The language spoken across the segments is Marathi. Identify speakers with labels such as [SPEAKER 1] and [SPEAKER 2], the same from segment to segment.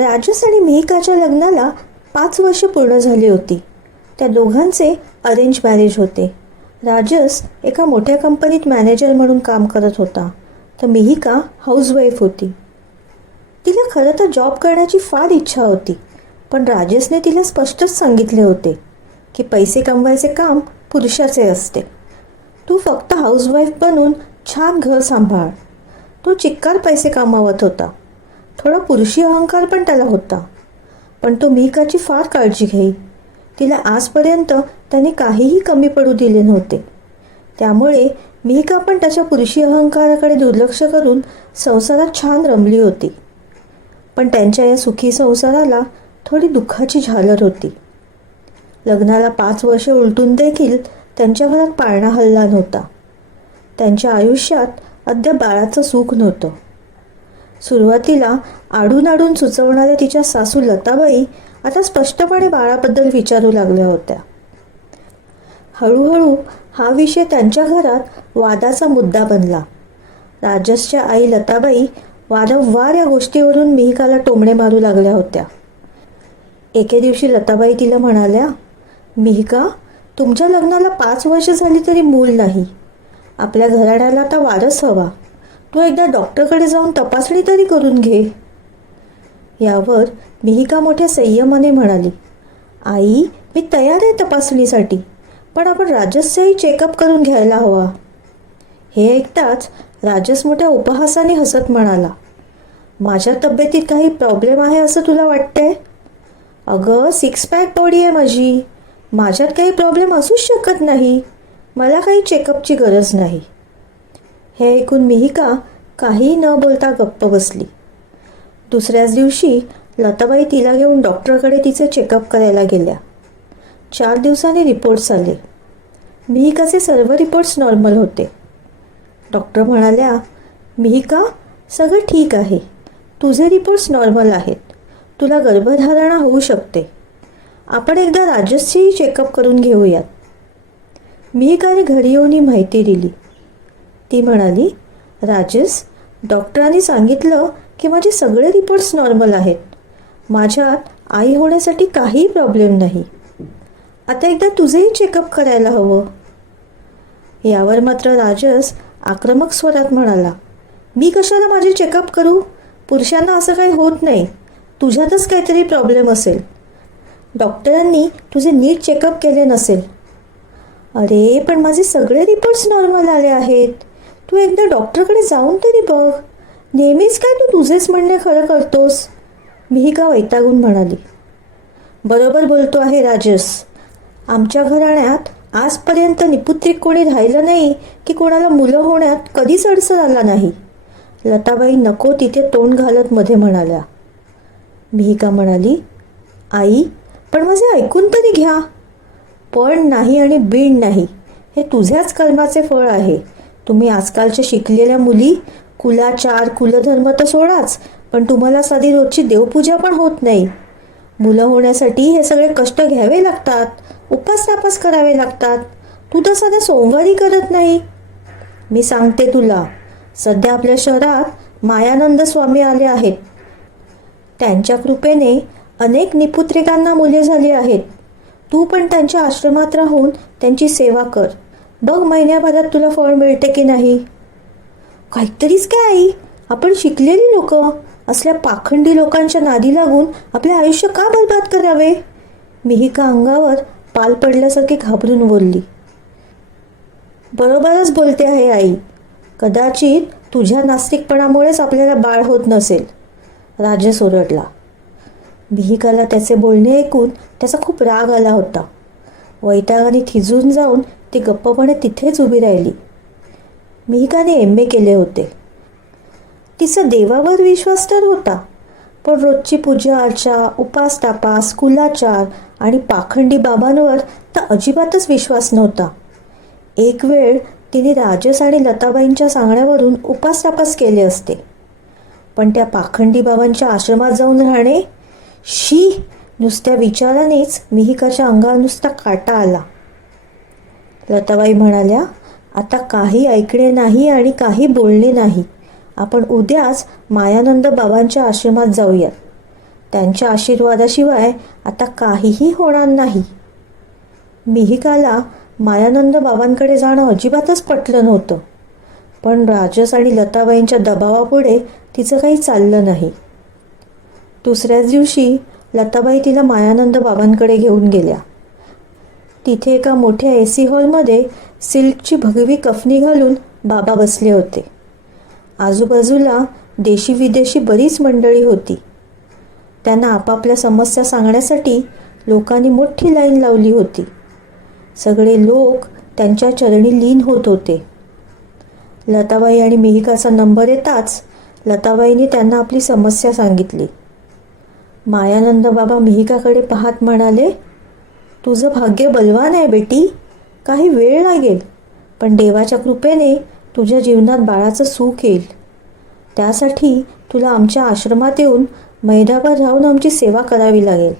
[SPEAKER 1] राजस आणि मिहिकाच्या लग्नाला पाच वर्ष पूर्ण झाली होती. त्या दोघांचे अरेंज मॅरेज होते. राजस एका मोठ्या कंपनीत मॅनेजर म्हणून काम करत होता. तर मिहिका हाऊसवाईफ होती. तिला खरं तर जॉब करण्याची फार इच्छा होती पण राजेशने तिला स्पष्टच सांगितले होते की पैसे कमवायचे काम पुरुषाचे असते. तू फक्त हाऊसवाईफ बनून छान घर सांभाळ. तो चिक्कार पैसे कमावत होता. थोडा पुरुषी अहंकार पण त्याला होता. पण तो मिहिकाची फार काळजी घेई. तिला आजपर्यंत त्याने काहीही कमी पडू दिले नव्हते. त्यामुळे मिहिका पण त्याच्या पुरुषी अहंकाराकडे दुर्लक्ष करून संसारात छान रमली होती. पण त्यांच्या या सुखी संसाराला थोडी दुःखाची झालर होती. लग्नाला पाच वर्ष उलटून देखील त्यांच्या घरात पाळणा हल्ला नव्हता. त्यांच्या आयुष्यात अद्याप बाळाचं सुख नव्हतं. सुरुवातीला आडून आडून सुचवणाऱ्या तिच्या सासू लताबाई आता स्पष्टपणे बाळाबद्दल विचारू लागल्या होत्या. हळूहळू हा विषय त्यांच्या घरात वादाचा मुद्दा बनला. राजसच्या आई लताबाई वारंवार या गोष्टीवरून मिहिकाला टोमणे मारू लागल्या होत्या. एके दिवशी लताबाई तिला म्हणाल्या मिहिका तुमच्या लग्नाला पाच वर्ष झाली तरी मूल नाही. आपल्या घराण्याला आता वारस हवा. तू एकदा डॉक्टरकडे जाऊन तपासणी तरी करून घे. यावर मिहिका मोठ्या संयमाने म्हणाली आई मी तयार आहे तपासणीसाठी पण आपण राजसचाही चेकअप करून घ्यायला हवा. हे ऐकताच राजस मोठ्या उपहासाने हसत म्हणाला माझ्या तब्येतीत काही प्रॉब्लेम आहे असं तुला वाटतंय? अगं सिक्स पॅक बॉडी आहे माझी. माझ्यात काही प्रॉब्लेम असूच शकत नाही. मला काही चेकअपची गरज नाही. हे ऐकून मिहिका काही न बोलता गप्प बसली. दुसऱ्याच दिवशी लताबाई तिला घेऊन डॉक्टरकडे तिचे चेकअप करायला गेल्या. चार दिवसांनी रिपोर्ट्स आले. मिहिकाचे सर्व रिपोर्ट्स नॉर्मल होते. डॉक्टर म्हणाल्या मिहिका सगळं ठीक आहे. तुझे रिपोर्ट्स नॉर्मल आहेत. तुला गर्भधारणा होऊ शकते. आपण एकदा राजसचीही चेकअप करून घेऊयात. मिहिकाने घरी येऊन ही माहिती दिली. ती म्हणाली राजेश डॉक्टरांनी सांगितलं की माझे सगळे रिपोर्ट्स नॉर्मल आहेत. माझ्यात आई होण्यासाठी काही प्रॉब्लेम नाही. आता एकदा तुझेही चेकअप करायला हवं. यावर मात्र राजस आक्रमक स्वरात म्हणाला मी कशाला माझे चेकअप करू? पुरुषांना असं काही होत नाही. तुझ्यातच काहीतरी प्रॉब्लेम असेल. डॉक्टरांनी तुझे नीट चेकअप केले नसेल. अरे पण माझे सगळे रिपोर्ट्स नॉर्मल आले आहेत. तू एकदा डॉक्टरकडे जाऊन तरी बघ. नेहमीच काय तू तुझेच म्हणणे खरं करतोस? मीही का वैतागून म्हणाली? बरोबर बोलतो आहे राजस. आमच्या घराण्यात आजपर्यंत निपुत्रिक कोणी राहिलं नाही की कोणाला मुलं होण्यात कधीच अडचण आला नाही. लताबाई नको तिथे तोंड घालत मध्ये म्हणाल्या. मिहिका म्हणाली? आई पण माझे ऐकून तरी घ्या. पण नाही आणि बीण नाही हे तुझ्याच कर्माचे फळ आहे. तुम्ही आजकालच्या शिकलेल्या मुली कुलाचार कुलधर्म तर सोडाच पण तुम्हाला साधी रोजची देवपूजा पण होत नाही. मुलं होण्यासाठी हे सगळे कष्ट घ्यावे लागतात उपास तापास करावे लागतात. तू तर साध्या सोमवारी करत नाही. मी सांगते तुला सध्या आपल्या शहरात मायानंद स्वामी आले आहेत. त्यांच्या कृपेने अनेक निपुत्रिकांना मुले झाली आहेत. तू पण त्यांच्या आश्रमात राहून त्यांची सेवा कर. बघ महिन्याभरात तुला फळ मिळते की नाही? काहीतरीच काय आई? आपण शिकलेली लोक असल्या पाखंडी लोकांच्या नादी लागून आपले आयुष्य का बर्बाद करावे? मिहिका अंगावर पाल पडल्यासारखी घाबरून बोलली. बरोबरच बोलते आहे आई. कदाचित तुझ्या नास्तिकपणामुळेच आपल्याला बाळ होत नसेल. राजे ओरडला. मिहिकाला त्याचे बोलणे ऐकून त्याचा खूप राग आला होता. वैतागाने थिजून जाऊन ती गप्पपणे तिथेच उभी राहिली. मिहिकाने एम ए केले होते? तिचा देवावर विश्वास तर होता पण रोजची पूजा अर्चा उपास तापास कुलाचार आणि पाखंडी बाबांवर तर अजिबातच विश्वास नव्हता. एक वेळ तिने राजस आणि लताबाईंच्या सांगण्यावरून उपास तापास केले असते. पण त्या पाखंडी बाबांच्या आश्रमात जाऊन राहणे शी! नुसत्या विचारानेच मिहिकाच्या अंगावर नुसता काटा आला. लताबाई म्हणाल्या आता काही ऐकणे नाही आणि काही बोलणे नाही. आपण उद्याच मायानंद बाबांच्या आश्रमात जाऊयात. त्यांच्या आशीर्वादाशिवाय आता काहीही होणार नाही. मिहिकाला मायानंद बाबांकडे जाणं अजिबातच पटलं नव्हतं. पण राजस आणि लताबाईंच्या दबावापुढे तिचं काही चाललं नाही. दुसऱ्याच दिवशी लताबाई तिला मायानंद बाबांकडे घेऊन गेल्या. तिथे एका मोठ्या ए सी हॉलमध्ये सिल्कची भगवी कफनी घालून बाबा बसले होते. आजूबाजूला देशी विदेशी बरीच मंडळी होती. त्यांना आपापल्या समस्या सांगण्यासाठी लोकांनी मोठी लाईन लावली होती. सगळे लोक त्यांच्या चरणी लीन होत होते. लताबाई आणि मिहिकाचा नंबर येताच लताबाईने त्यांना आपली समस्या सांगितली. मायानंद बाबा मिहिकाकडे पाहत म्हणाले तुझं भाग्य बलवान आहे बेटी. काही वेळ लागेल पण देवाच्या कृपेने तुझ्या जीवनात बाळाचं सुख येईल. त्यासाठी तुला आमच्या आश्रमात येऊन मैदाभर राहून आमची सेवा करावी लागेल.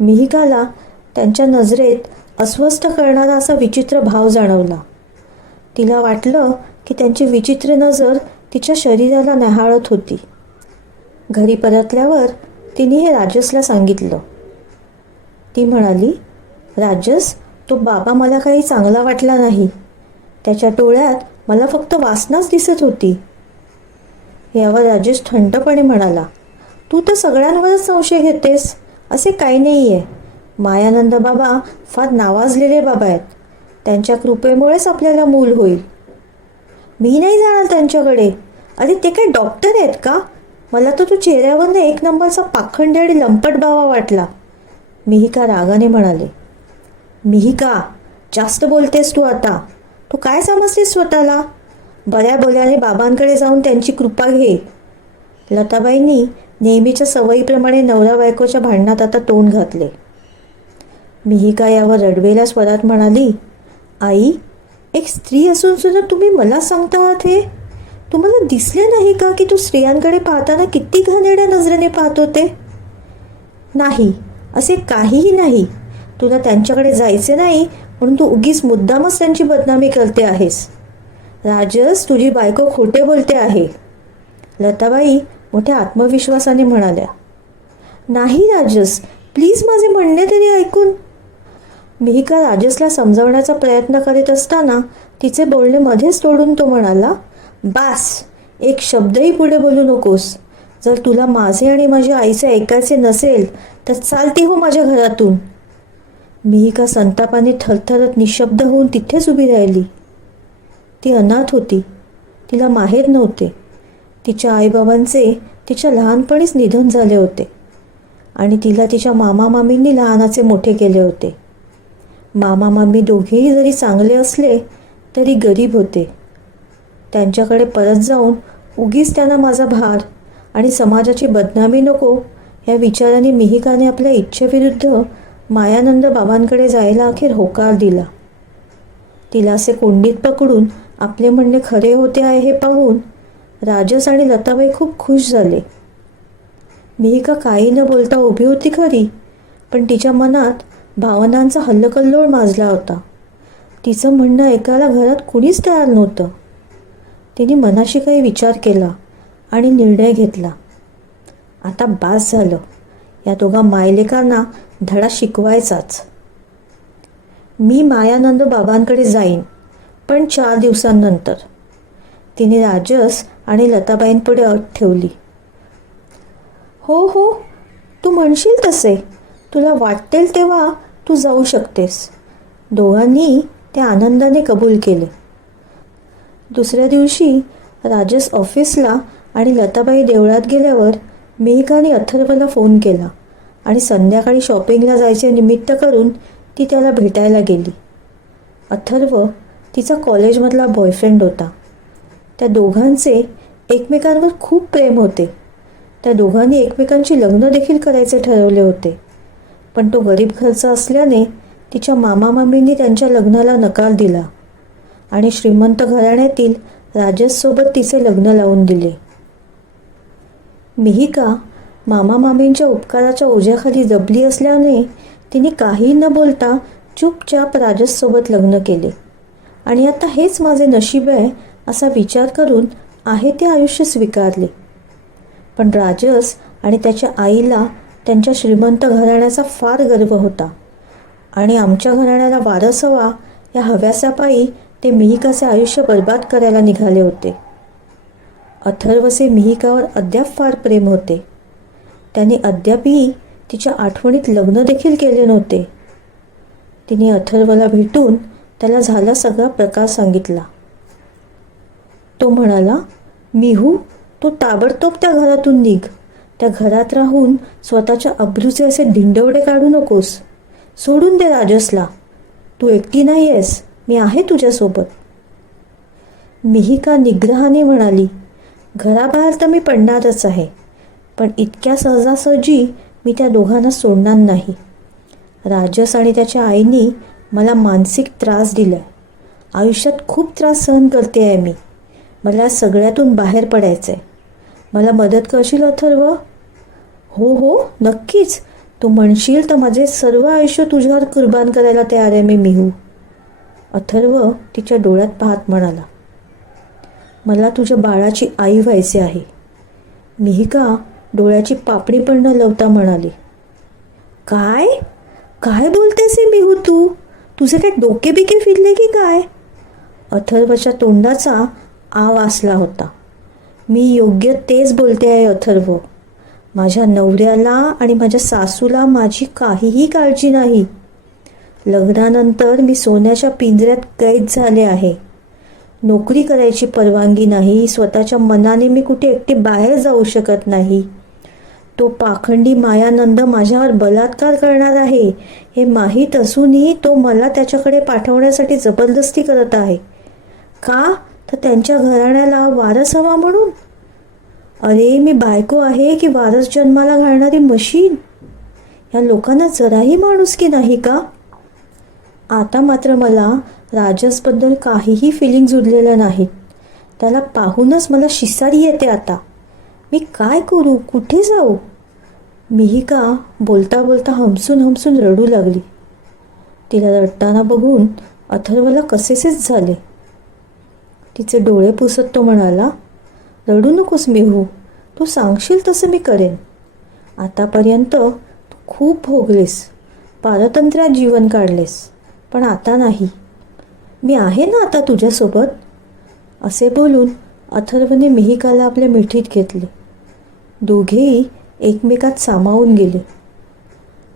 [SPEAKER 1] मिहिकाला त्यांच्या नजरेत अस्वस्थ करणारा असा विचित्र भाव जाणवला. तिला वाटलं की त्यांची विचित्र नजर तिच्या शरीराला न्याहाळत होती. घरी परतल्यावर तिने हे राजसला सांगितलं. ती म्हणाली राजस तो बाबा मला काही चांगला वाटला नाही. त्याच्या डोळ्यात मला फक्त वासनाच दिसत होती. यावर राजेश थंडपणे म्हणाला तू तर सगळ्यांवरच संशय घेतेस असे काही नाही आहे मायानंद बाबा फार नावाजलेले बाबा आहेत. त्यांच्या कृपेमुळेच आपल्याला मूल होईल. मी नाही जाणार त्यांच्याकडे. अरे ते काय डॉक्टर आहेत का? मला तर तू चेहऱ्यावरनं एक नंबरचा पाखंडी आणि लंपट बाबा वाटला. मिहिका रागाने म्हणाले मिहिका जास्त बोलतेस तू आता. तू काय समजतेस स्वतःला? बऱ्या बोल्याने बाबांकडे जाऊन त्यांची कृपा घे. लताबाईंनी नेहमीच्या सवयीप्रमाणे नवरा बायकोच्या भांडणात आता तोंड घातले. मिहिका यावर रडवेल्या स्वरात म्हणाली आई एक स्त्री असून सुद्धा तुम्ही मला सांगता आहात हे? तुम्हाला दिसले नाही का की तू स्त्रियांकडे पाहताना किती घाणेड्या नजरेने पाहत होते? नाही असे काहीही नाही. तुला त्यांच्याकडे जायचे नाही म्हणून तू उगीच मुद्दामच त्यांची बदनामी करते आहेस. राजस तुझी बायको खोटे बोलते आहे. लताबाई मोठ्या आत्मविश्वासाने म्हणाल्या. नाही राजस प्लीज माझे म्हणणे तरी ऐकून. मी का राजसला समजावण्याचा प्रयत्न करीत असताना तिचे बोलणे मध्येच तोडून तो म्हणाला बास एक शब्दही पुढे बोलू नकोस. जर तुला माझे आणि माझ्या आईचे ऐकायचे नसेल तर चालते हो माझ्या घरातून. मी एका संतापाने थरथरत निशब्द होऊन तिथेच उभी राहिली. ती अनाथ होती. तिला माहेर नव्हते. तिच्या आईबाबांचे तिच्या लहानपणीच निधन झाले होते. आणि तिला तिच्या मामा मामींनी लहानाचे मोठे केले होते. मामा मामी दोघेही जरी चांगले असले तरी गरीब होते. त्यांच्याकडे परत जाऊन उगीच त्यांना माझा भार आणि समाजाची बदनामी नको या विचाराने मिहिकाने आपल्या इच्छेविरुद्ध मायानंद बाबांकडे जायला अखेर होकार दिला. तिला असे कोंडीत पकडून आपले म्हणणे खरे होते आहे हे पाहून राजस आणि लताबाई खूप खुश झाले. मिहिका काही न बोलता उभी होती खरी पण तिच्या मनात भावनांचा हल्लकल्लोळ माजला होता. तिचं म्हणणं ऐकायला घरात कुणीच तयार नव्हतं. तिने मनाशी काही विचार केला. आणि निर्णय घेतला. आता बास झालं. या दोघा मायलेकांना धडा शिकवायचाच. मी मायानंद बाबांकडे जाईन पण चार दिवसांनंतर. तिने राजस आणि लताबाईंपुढे अट ठेवली. हो हो तू म्हणशील तसे. तुला वाटेल तेव्हा तू जाऊ शकतेस. दोघांनी ते आनंदाने कबूल केले. दुसऱ्या दिवशी राजस ऑफिसला आणि लताबाई देवळात गेल्यावर मेघाने अथर्वला फोन केला आणि संध्याकाळी शॉपिंगला जायचे निमित्त करून ती त्याला भेटायला गेली. अथर्व तिचा कॉलेजमधला बॉयफ्रेंड होता. त्या दोघांचे एकमेकांवर खूप प्रेम होते. त्या दोघांनी एकमेकांची लग्न देखील करायचे ठरवले होते. पण तो गरीब घरचा असल्याने तिच्या मामा मामींनी त्यांच्या लग्नाला नकार दिला आणि श्रीमंत घराण्यातील राजससोबत तिचे लग्न लावून दिले. मिहिका मामा मामींच्या उपकाराच्या ओझ्याखाली दबली असल्याने तिने काही न बोलता चुपचाप राजससोबत लग्न केले. आणि आता हेच माझे नशीब आहे असा विचार करून आहे ते आयुष्य स्वीकारले. पण राजस आणि त्याच्या आईला त्यांच्या श्रीमंत घराण्याचा फार गर्व होता. आणि आमच्या घराण्याला वारसवा या हव्यासापायी ते मिहिकाचे आयुष्य बर्बाद करायला निघाले होते. अथर्वचे मिहिकावर अद्याप फार प्रेम होते. त्याने अद्यापही तिच्या आठवणीत लग्न देखील केले नव्हते. तिने अथर्वला भेटून त्याला झाला सगळा प्रकार सांगितला. तो म्हणाला मिहू तो ताबडतोब त्या घरातून निघ. त्या घरात राहून स्वतःच्या अब्रूचे असे धिंडवडे काढू नकोस. सोडून दे राजसला. तू एकटी नाही आहेस मी आहे तुझ्यासोबत. मिहिका निग्रहाने म्हणाली घराबाहेर तर मी पडणारच आहे पण इतक्या सहजासहजी मी त्या दोघांना सोडणार नाही. राजस आणि त्याच्या आईने मला मानसिक त्रास दिला. आयुष्यात खूप त्रास सहन करते आहे मी. मला सगळ्यातून बाहेर पडायचं आहे मला मदत करशील अथर्व? हो हो नक्कीच. तू म्हणशील तर माझे सर्व आयुष्य तुझ्यावर कुर्बान करायला तयार आहे मी मिहू. अथर्व तिच्या डोळ्यात पाहत म्हणाला. मला तुझ्या बाळाची आई व्हायचे आहे. मिहिका डोळ्याची पापणी पण न लवता म्हणाली काय? काय बोलतेस हे मिहू तू? तुझे काय डोके बिके फिरले की काय? अथर्वच्या तोंडाचा आव असला होता. मी योग्य तेच बोलते आहे अथर्व. माझ्या नवऱ्याला आणि माझ्या सासूला माझी काहीही काळजी नाही. लग्नानंतर मी सोन्याच्या पिंजऱ्यात कैद झाले आहे. नोकरी करायची परवानगी नाही स्वतःच्या मनाने मी कुठे एकटी बाहेर जाऊ शकत नाही. तो पाखंडी मायानंद माझ्यावर बलात्कार करणार आहे हे माहीत असूनही तो मला त्याच्याकडे पाठवण्यासाठी जबरदस्ती करत आहे. का? तर त्यांच्या घराण्याला वारस हवा म्हणून? अरे मी बायको आहे की वारस जन्माला घालणारी मशीन? या लोकांना जराही माणूस की नाही का? आता मात्र मला राजसबद्दल काहीही फिलिंग्ज उरलेल्या नाहीत. त्याला पाहूनच मला शिसारी येते आता. मी काय करू? कुठे जाऊ? मीही का बोलता बोलता हमसून हमसून रडू लागली. तिला रडताना बघून अथर्वला कसेसेच झाले. तिचे डोळे पुसत तो म्हणाला रडू नकोस मिहू तू सांगशील तसं मी करेन. आतापर्यंत तू खूप भोगलेस पारतंत्र्यात जीवन काढलेस पण आता नाही. मी आहे ना आता तुझ्यासोबत? असे बोलून अथर्वने मिहिकाला आपल्या मिठीत घेतले. दोघेही एकमेकात सामावून गेले.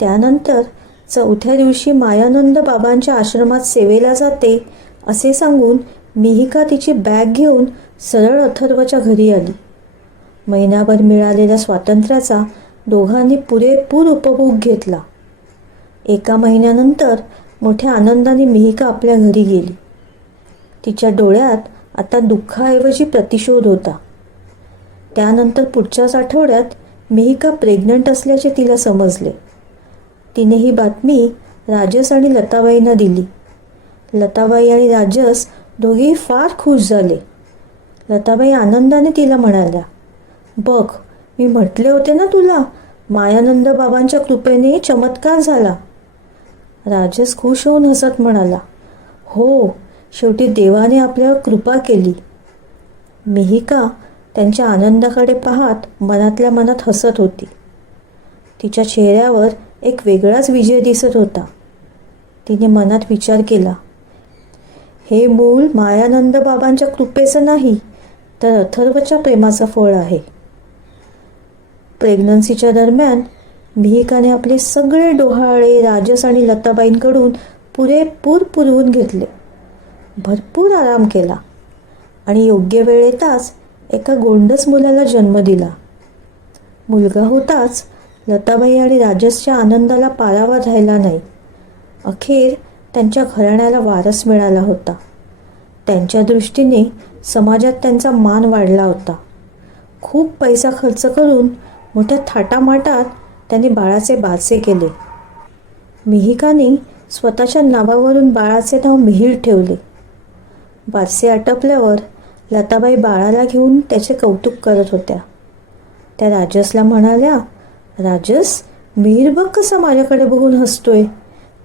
[SPEAKER 1] त्यानंतर चौथ्या दिवशी मायानंद बाबांच्या आश्रमात सेवेला जाते असे सांगून मिहिका तिची बॅग घेऊन सरळ अथर्वच्या घरी आली. महिनाभर मिळालेल्या स्वातंत्र्याचा दोघांनी पुरेपूर उपभोग घेतला. एका महिन्यानंतर मोठ्या आनंदाने मिहिका आपल्या घरी गेली. तिच्या डोळ्यात आता दुःखाऐवजी प्रतिशोध होता. त्यानंतर पुढच्याच आठवड्यात मिहिका प्रेग्नंट असल्याचे तिला समजले. तिने ही बातमी राजस आणि लताबाईंना दिली. लताबाई आणि राजस दोघेही फार खुश झाले. लताबाई आनंदाने तिला म्हणाल्या बघ मी म्हटले होते ना तुला मायानंद बाबांच्या कृपेने चमत्कार झाला. राजस खुश होऊन हसत म्हणाला हो शेवटी देवाने आपल्यावर कृपा केली. मिहिका त्यांच्या आनंदाकडे पाहत मनातल्या मनात हसत होती. तिच्या चेहऱ्यावर एक वेगळाच विजय दिसत होता. तिने मनात विचार केला हे मूल मायानंद बाबांच्या कृपेचं नाही तर अथर्वच्या प्रेमाचं फळ आहे. प्रेग्नन्सीच्या दरम्यान भिकाने आपले सगळे डोहाळे राजस आणि लताबाईंकडून पुरेपूर पुरवून घेतले. भरपूर आराम केला आणि योग्य वेळ येताच एका गोंडस मुलाला जन्म दिला. मुलगा होताच लताबाई आणि राजसच्या आनंदाला पारावा राहिला नाही. अखेर त्यांच्या घराण्याला वारस मिळाला होता. त्यांच्या दृष्टीने समाजात त्यांचा मान वाढला होता. खूप पैसा खर्च करून मोठ्या थाटामाटात त्यांनी बाळाचे बारसे केले. मिहिकाने स्वतःच्या नावावरून बाळाचे नाव मिहीर ठेवले. बारसे आटपल्यावर लताबाई बाळाला घेऊन त्याचे कौतुक करत होत्या. त्या राजसला म्हणाल्या राजस मिहीर बघ कसा माझ्याकडे बघून हसतोय.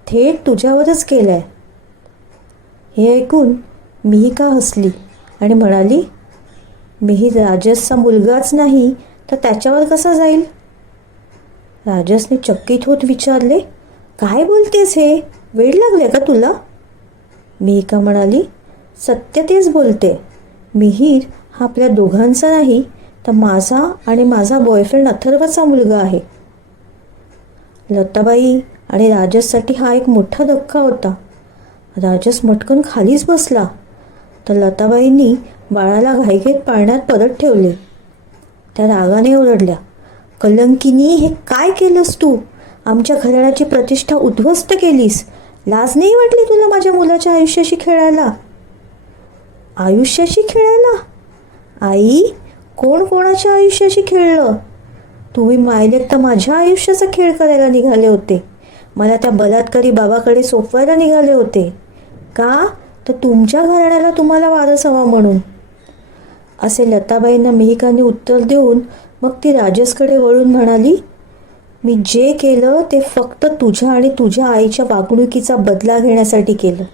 [SPEAKER 1] थेट तुझ्यावरच केलाय. हे ऐकून मिहिका हसली आणि म्हणाली मिहीर राजसचा मुलगाच नाही तर त्याच्यावर कसा जाईल? राजसने चकित होत विचारले काय बोलतेस हे? वेळ लागले का तुला? मिहिका म्हणाली सत्य तेच बोलते. मिहीर हा आपल्या दोघांचा नाही तर माझा आणि माझा बॉयफ्रेंड अथर्वचा मुलगा आहे. लताबाई आणि राजससाठी हा एक मोठा धक्का होता. राजस मटकन खालीच बसला. तर लताबाईंनी बाळाला घाईघेत पाळण्यात परत ठेवले. त्या रागाने ओरडल्या कलंकिनी हे काय केलंस तू? आमच्या घराण्याची प्रतिष्ठा उद्ध्वस्त केलीस. लाज नाही वाटली तुला माझ्या मुलाच्या आयुष्याशी खेळायला? आयुष्याशी खेळायला? आई कोण कोणाच्या आयुष्याशी खेळलं? तुम्ही मायलेत तर माझ्या आयुष्याचा खेळ करायला निघाले होते. मला त्या बलात्कारी बाबाकडे सोपवायला निघाले होते. का? तर तुमच्या घराण्याला तुम्हाला वारस हवा म्हणून. असे लताबाईंना मिहिकाने उत्तर देऊन मग ती राजसकडे वळून म्हणाली मी जे केलं ते फक्त तुझ्या आणि तुझ्या आईच्या वागणुकीचा बदला घेण्यासाठी केलं.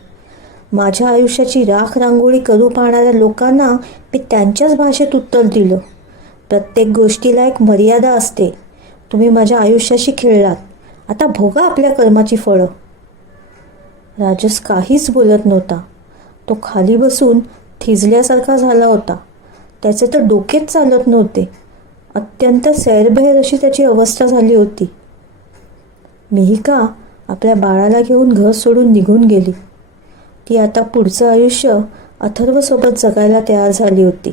[SPEAKER 1] माझ्या आयुष्याची राख रांगोळी करू पाहणाऱ्या लोकांना मी त्यांच्याच भाषेत उत्तर दिलं. प्रत्येक गोष्टीला एक मर्यादा असते. तुम्ही माझ्या आयुष्याशी खेळलात. आता भोगा आपल्या कर्माची फळं. राजस काहीच बोलत नव्हता. तो खाली बसून थिजल्यासारखा झाला होता. त्याचे तर डोकेच चालत नव्हते. अत्यंत सैरभैर अशी त्याची अवस्था झाली होती. मिहिका आपल्या बाळाला घेऊन घर सोडून निघून गेली. ती आता पुढचं आयुष्य अथर्वसोबत जगायला तयार झाली होती.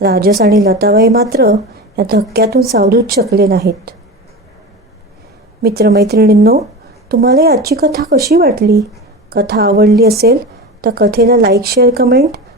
[SPEAKER 1] राजस आणि लताबाई मात्र या धक्क्यातून सावरूच शकले नाहीत. मित्रमैत्रिणींनो तुम्हाला याची आजची कथा कशी वाटली? कथा आवडली असेल तर कथेला लाईक शेअर कमेंट